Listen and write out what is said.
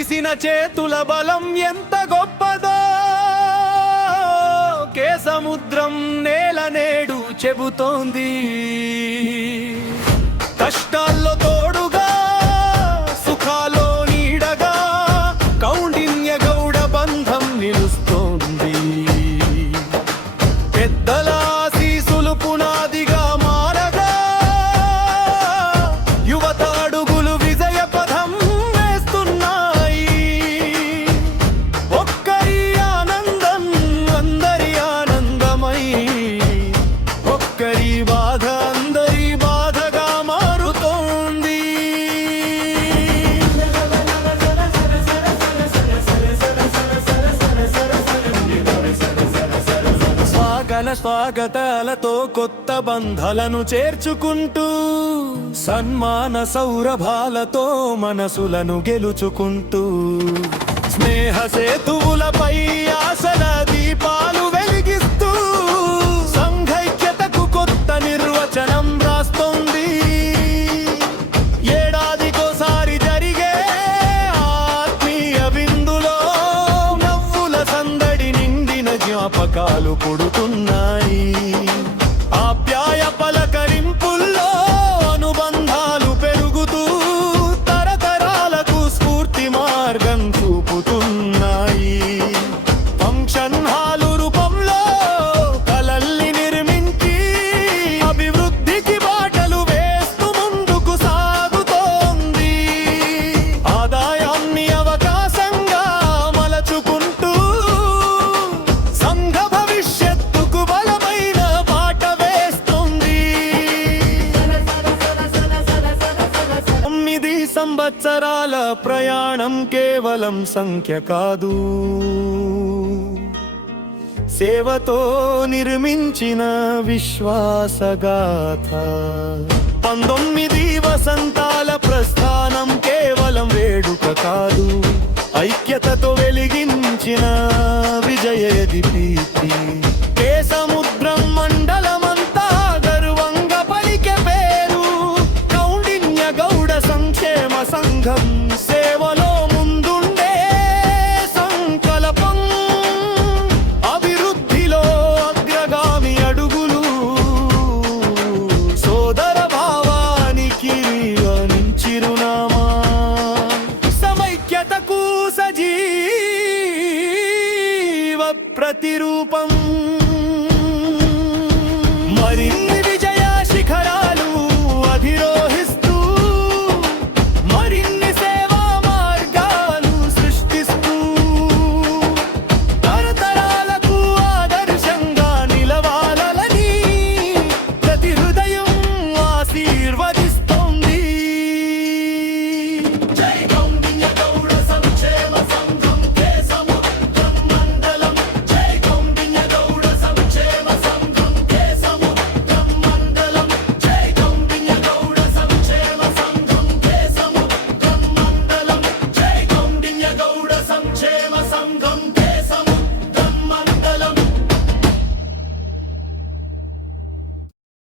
చేతుల బలం ఎంత గొప్పదో కేసముద్రం నేల నేడు చెబుతోంది. కష్టాల్లో తోడుగా సుఖాలో నీడగా కౌండిన్య గౌడ బంధం నిలుస్తోంది. పెద్దల ఆశీసులు పునాదిగా మారగా యువత అడుగులు విజయ పథం వేస్తున్నాయి. ఒక్కరి ఆనందం అందరి ఆనందమై, ఒక్కరి బాధ అందరి బాధగా మారుతోంది. స్వాగతాలతో కొత్త బంధాలను చేర్చుకుంటూ, సన్మాన సౌరభాలతో మనసులను గెలుచుకుంటూ, స్నేహ సేతువులపై ఆశల దీపాలు వెలిగిస్తూ సంఘైక్యతకు కొత్త నిర్వచనం రాస్తోంది. ఏడాదికోసారి జరిగే ఆత్మీయ విందులో నవ్వుల సందడి నిండిన జ్ఞాపకాలు పుడుతున్నాయి. ఆప్యాయ పలకరింపుల్లో అనుబంధాలు పెరుగుతూ తరతరాలకు స్ఫూర్తి మార్గం చూపుతున్నాయి. ఫంక్షన్ హాలు రూపంలో కలల్ని నిర్మించి అభివృద్ధికి బాటలు వేస్తూ ముందుకు సాగుతోంది. ఆదాయాన్ని అవకాశంగా మలచుకుంటూ సంఘ భవిష్యత్తుకు బలమైన బాట వేస్తుంది. 9 సంవత్సరాల ప్రయాణం కేవలం సంఖ్య కాదు, సేవతో నిర్మించిన విశ్వాసగాథ. 19 వసంతాల ప్రస్థానం కేవలం వేడుక కాదు, ఐక్యతతో వెలిగించిన విజయ దీప్తి. కేసముద్రం మండలమంతా గర్వంగా పలికే పేరు కౌండిన్య గౌడ సంక్షేమ సంఘం. సేవలో ముందుండే సంకల్పం, అభివృద్ధిలో అగ్రగామి అడుగులు, సోదర భావానికి చిరునామా, సమైక్యతకు సజీవ ప్రతిరూపం.